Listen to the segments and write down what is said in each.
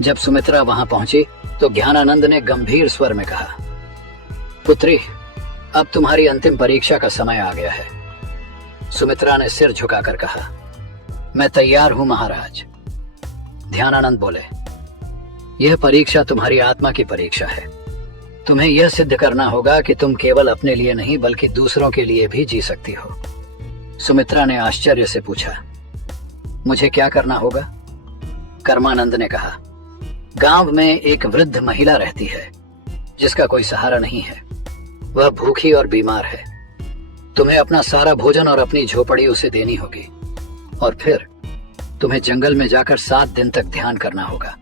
जब सुमित्रा वहां पहुंची तो ज्ञानानंद ने गंभीर स्वर में कहा, पुत्री, अब तुम्हारी अंतिम परीक्षा का समय आ गया है। सुमित्रा ने सिर झुकाकर कहा, मैं तैयार हूं महाराज। ध्यानानंद बोले, यह परीक्षा तुम्हारी आत्मा की परीक्षा है। तुम्हें यह सिद्ध करना होगा कि तुम केवल अपने लिए नहीं बल्कि दूसरों के लिए भी जी सकती हो। सुमित्रा ने आश्चर्य से पूछा, मुझे क्या करना होगा? कर्मानंद ने कहा, गांव में एक वृद्ध महिला रहती है जिसका कोई सहारा नहीं है। वह भूखी और बीमार है। तुम्हें अपना सारा भोजन और अपनी झोपड़ी उसे देनी होगी और फिर तुम्हें जंगल में जाकर 7 दिन तक ध्यान करना होगा,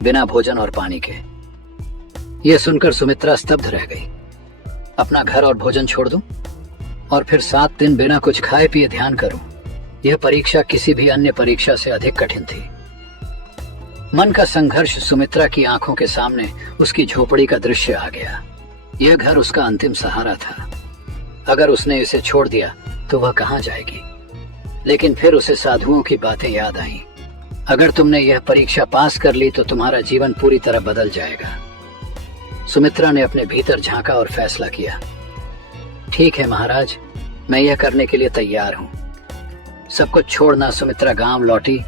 बिना भोजन और पानी के। यह सुनकर सुमित्रा स्तब्ध रह गई। अपना घर और भोजन छोड़ दूं और फिर 7 दिन बिना कुछ खाए पिए ध्यान करूं? यह परीक्षा किसी भी अन्य परीक्षा से अधिक कठिन थी। मन का संघर्ष सुमित्रा की आंखों के सामने उसकी झोपड़ी का दृश्य आ गया। यह घर उसका अंतिम सहारा था। अगर उसने इसे छोड़ दिया तो वह कहां जाएगी? लेकिन फिर उसे साधुओं की बातें याद आईं। अगर तुमने यह परीक्षा पास कर ली तो तुम्हारा जीवन पूरी तरह बदल जाएगा। सुमित्रा ने अपने भीतर झांका और फैसला किया, ठीक है महाराज, मैं यह करने के लिए तैयार हूं। सब कुछ छोड़ना सुमित्रा गांव लौटी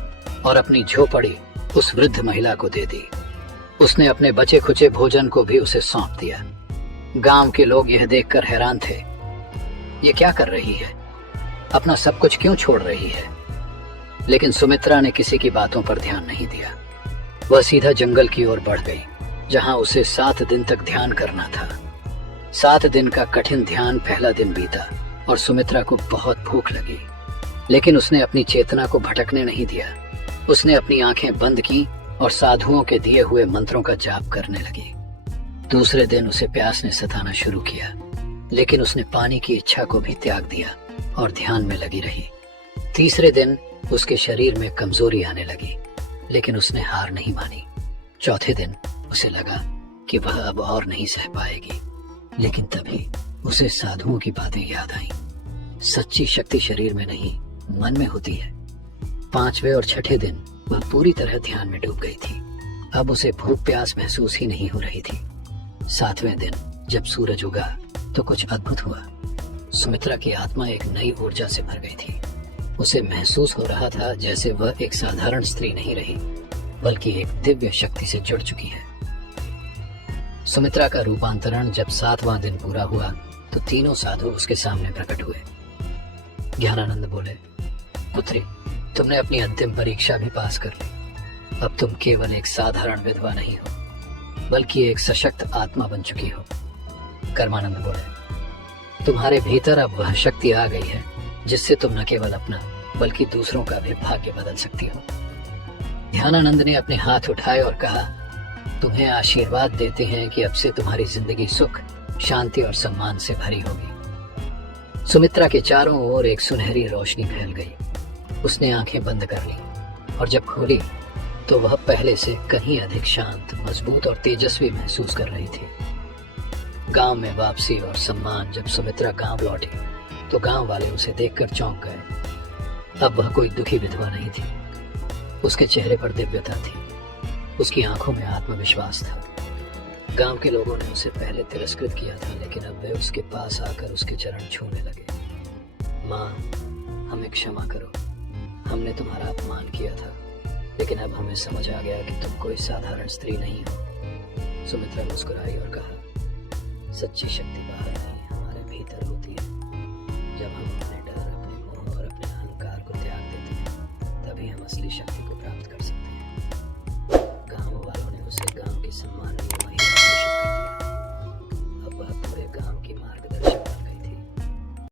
और अपनी झोपड़ी उस वृद्ध महिला को दे दी। उसने अपने बचे खुचे भोजन को भी उसे सौंप दिया। गांव के लोग यह देखकर हैरान थे। ये क्या कर रही है? अपना सब कुछ क्यों छोड़ रही है? लेकिन सुमित्रा ने किसी की बातों पर ध्यान नहीं दिया। वह सीधा जंगल की ओर बढ़ गई, जहां उसे 7 दिन तक ध्यान करना था। 7 दिन का कठिन ध्यान पहला दिन बीता और सुमित्रा को बहुत भूख लगी, लेकिन उसने अपनी चेतना को भटकने नहीं दिया। उसने अपनी आंखें बंद की और साधुओं के दिए हुए मंत्रों का जाप करने लगी। दूसरे दिन उसे प्यास ने सताना शुरू किया, लेकिन उसने पानी की इच्छा को भी त्याग दिया और ध्यान में लगी रही। तीसरे दिन उसके शरीर में कमजोरी आने लगी, लेकिन उसने हार नहीं मानी। चौथे दिन उसे लगा कि वह अब और नहीं सह पाएगी, लेकिन तभी उसे साधुओं की बातें याद आईं। सच्ची शक्ति शरीर में नहीं, मन में होती है। 5वें और 6ठे दिन वह पूरी तरह ध्यान में डूब गई थी। अब उसे भूख प्यास महसूस ही नहीं हो रही थी। 7वें दिन जब सूरज उगा तो कुछ अद्भुत हुआ। सुमित्रा की आत्मा एक नई ऊर्जा से भर गई थी। उसे महसूस हो रहा था जैसे वह एक साधारण स्त्री नहीं रही, बल्कि एक दिव्य शक्ति से जुड़ चुकी है। सुमित्रा का रूपांतरण जब 7वां दिन पूरा हुआ तो तीनों साधु उसके सामने प्रकट हुए। ज्ञानानंद बोले, पुत्री, तुमने अपनी अंतिम परीक्षा भी पास कर ली। अब तुम केवल एक साधारण विधवा नहीं हो, बल्कि एक सशक्त आत्मा बन चुकी हो। कर्मानंद बोले, तुम्हारे भीतर अब वह शक्ति आ गई है जिससे तुम न केवल अपना बल्कि दूसरों का भी भाग्य बदल सकती हो। ध्यानानंद ने अपने हाथ उठाए और कहा, तुम्हें आशीर्वाद देते हैं कि अब से तुम्हारी जिंदगी सुख, शांति और सम्मान से भरी होगी। सुमित्रा के चारों ओर एक सुनहरी रोशनी फैल गई। उसने आंखें बंद कर ली और जब खोली तो वह पहले से कहीं अधिक शांत, मजबूत और तेजस्वी महसूस कर रही थी। गांव में वापसी और सम्मान। जब सुमित्रा गांव लौटी तो गांव वाले उसे देखकर चौंक गए। अब वह कोई दुखी विधवा नहीं थी। उसके चेहरे पर दिव्यता थी, उसकी आंखों में आत्मविश्वास था। गांव के लोगों ने उसे पहले तिरस्कृत किया था, लेकिन अब वे उसके पास आकर उसके चरण छूने लगे। माँ, हमें क्षमा करो, हमने तुम्हारा अपमान किया था, लेकिन अब हमें समझ आ गया कि तुम कोई साधारण स्त्री नहीं हो। सुमित्रा मुस्कुराई और कहा, सच्ची शक्ति बाहर नहीं, हमारे भीतर होती है। जब हम अपने डर, अपने मोह और अपने अहंकार को त्याग देते हैं, तभी हम असली शक्ति